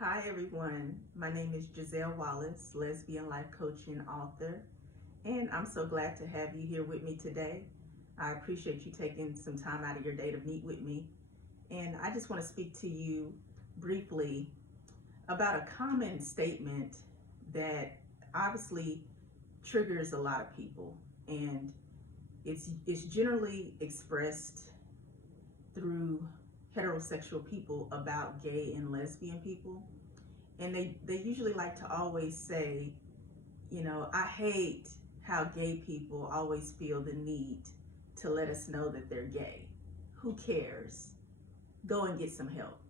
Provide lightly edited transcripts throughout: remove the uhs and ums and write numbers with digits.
Hi everyone, my name is Giselle Wallace, lesbian life coach and author, and I'm so glad to have you here with me today. I appreciate you taking some time out of your day to meet with me, and I just want to speak to you briefly about a common statement that obviously triggers a lot of people, and it's generally expressed through heterosexual people about gay and lesbian people. And they usually like to always say, I hate how gay people always feel the need to let us know that they're gay. Who cares? Go and get some help.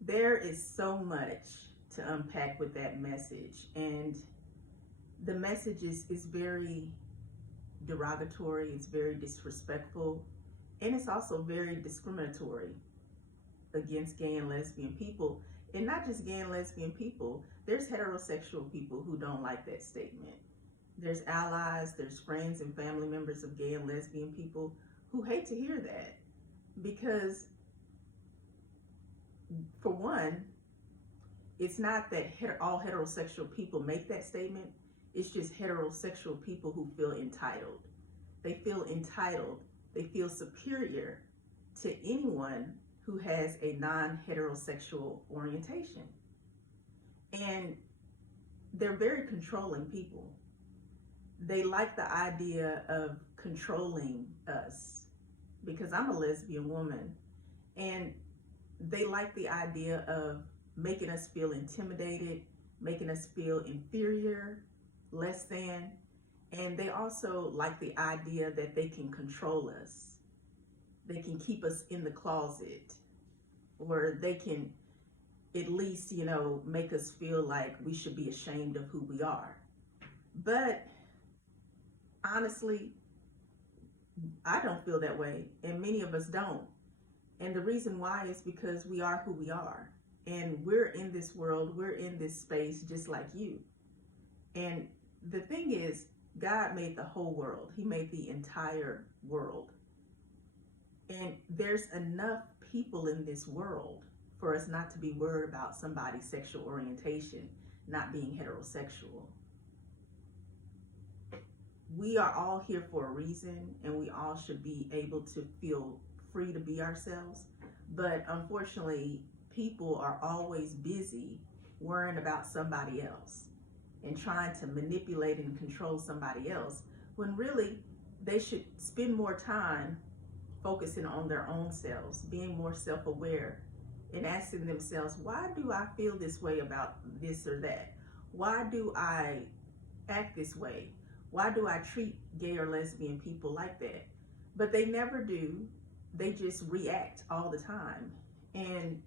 There is so much to unpack with that message. And the message is very derogatory, it's very disrespectful, and it's also very discriminatory against gay and lesbian people. And not just gay and lesbian people, there's heterosexual people who don't like that statement. There's allies, there's friends and family members of gay and lesbian people who hate to hear that. Because, for one, it's not that all heterosexual people make that statement, it's just heterosexual people who feel entitled. They feel entitled, they feel superior to anyone who has a non-heterosexual orientation. And they're very controlling people. They like the idea of controlling us, because I'm a lesbian woman, and they like the idea of making us feel intimidated, making us feel inferior, less than, and they also like the idea that they can control us. They can keep us in the closet, or they can at least, make us feel like we should be ashamed of who we are. But honestly, I don't feel that way, and many of us don't. And the reason why is because we are who we are, and we're in this world, we're in this space just like you. And the thing is, God made the whole world. He made the entire world. And there's enough people in this world for us not to be worried about somebody's sexual orientation not being heterosexual. We are all here for a reason, and we all should be able to feel free to be ourselves. But unfortunately, people are always busy worrying about somebody else and trying to manipulate and control somebody else, when really they should spend more time focusing on their own selves, being more self-aware, and asking themselves, why do I feel this way about this or that? Why do I act this way? Why do I treat gay or lesbian people like that? But they never do. They just react all the time. And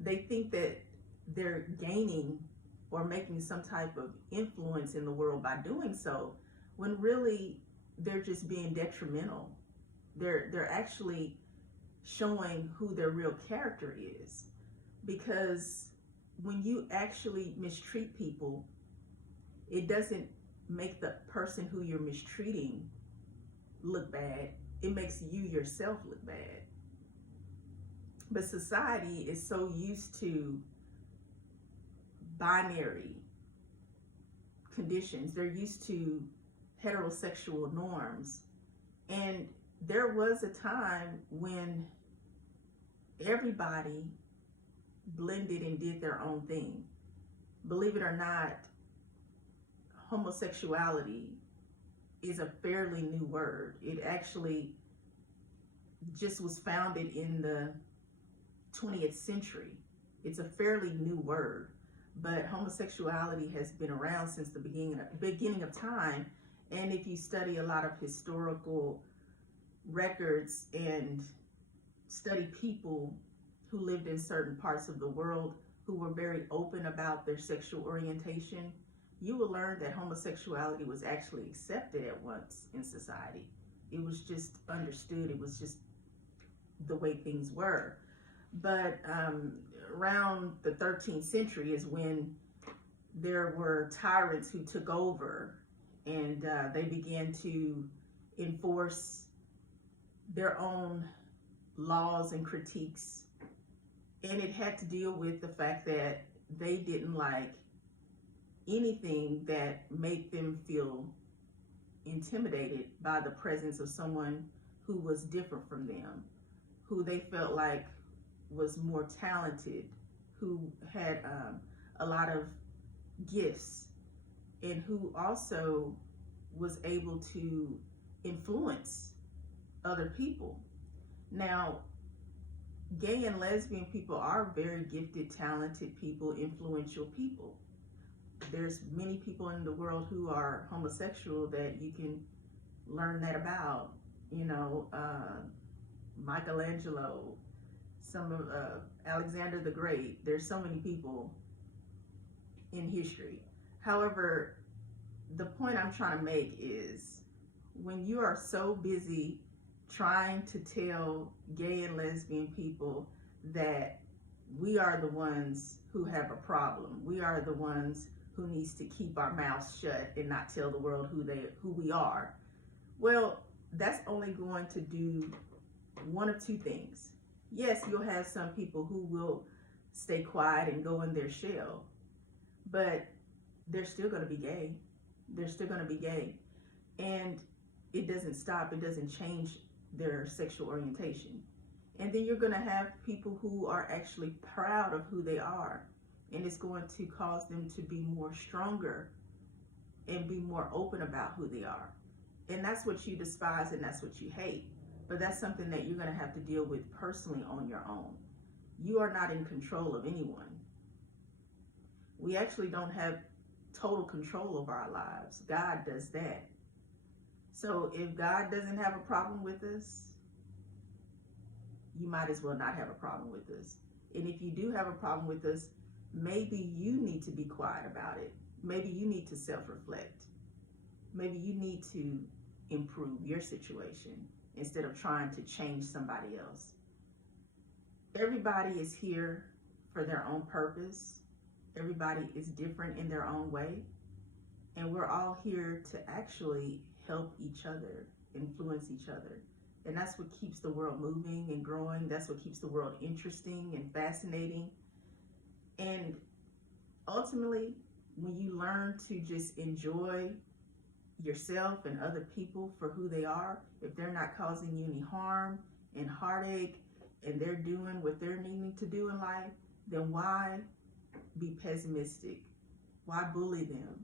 they think that they're gaining or making some type of influence in the world by doing so, when really they're just being detrimental. They're actually showing who their real character is. Because when you actually mistreat people, it doesn't make the person who you're mistreating look bad. It makes you yourself look bad. But society is so used to binary conditions. They're used to heterosexual norms. And there was a time when everybody blended and did their own thing. Believe it or not, homosexuality is a fairly new word. It actually just was founded in the 20th century. It's a fairly new word, but homosexuality has been around since the beginning of time. And if you study a lot of historical records and study people who lived in certain parts of the world who were very open about their sexual orientation, you will learn that homosexuality was actually accepted at once in society. It was just understood. It was just the way things were. But around the 13th century is when there were tyrants who took over, and they began to enforce their own laws and critiques And it had to deal with the fact that they didn't like anything that made them feel intimidated by the presence of someone who was different from them, who they felt like was more talented, who had a lot of gifts, and who also was able to influence other people. Now, gay and lesbian people are very gifted, talented people, influential people. There's many people in the world who are homosexual that you can learn that about. You know, Michelangelo, some of Alexander the Great. There's so many people in history. However, the point I'm trying to make is when you are so busy trying to tell gay and lesbian people that we are the ones who have a problem, we are the ones who needs to keep our mouths shut and not tell the world who we are, well, that's only going to do one of two things. Yes, you'll have some people who will stay quiet and go in their shell, but they're still going to be gay. They're still going to be gay. And it doesn't stop, it doesn't change their sexual orientation. And then you're going to have people who are actually proud of who they are, and it's going to cause them to be more stronger and be more open about who they are. And that's what you despise and that's what you hate. But that's something that you're going to have to deal with personally on your own. You are not in control of anyone. We actually don't have total control of our lives. God does that. So if God doesn't have a problem with us, you might as well not have a problem with us. And if you do have a problem with us, maybe you need to be quiet about it. Maybe you need to self-reflect. Maybe you need to improve your situation instead of trying to change somebody else. Everybody is here for their own purpose. Everybody is different in their own way. And we're all here to actually help each other, influence each other. And that's what keeps the world moving and growing. That's what keeps the world interesting and fascinating. And ultimately, when you learn to just enjoy yourself and other people for who they are, if they're not causing you any harm and heartache and they're doing what they're needing to do in life, then why be pessimistic? Why bully them?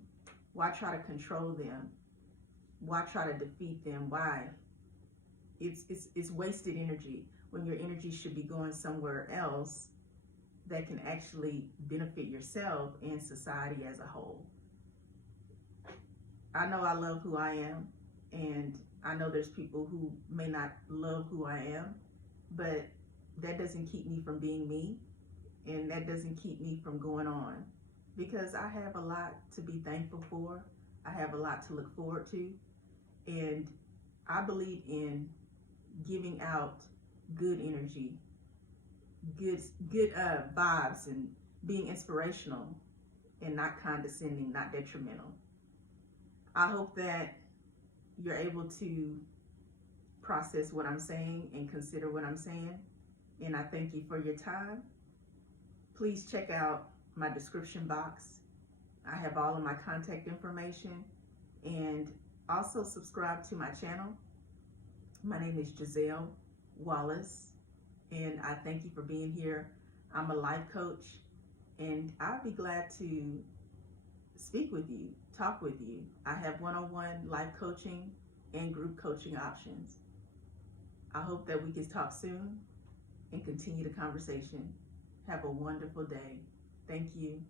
Why try to control them? Why try to defeat them? Why? It's wasted energy when your energy should be going somewhere else that can actually benefit yourself and society as a whole. I know I love who I am, and I know there's people who may not love who I am, but that doesn't keep me from being me, and that doesn't keep me from going on, because I have a lot to be thankful for. I have a lot to look forward to, and I believe in giving out good energy, good vibes, and being inspirational and not condescending, not detrimental. I hope that you're able to process what I'm saying and consider what I'm saying. And I thank you for your time. Please check out my description box. I have all of my contact information, and also subscribe to my channel. My name is Giselle Wallace, and I thank you for being here. I'm a life coach, and I'll be glad to speak with you, talk with you. I have one-on-one life coaching and group coaching options. I hope that we can talk soon and continue the conversation. Have a wonderful day. Thank you.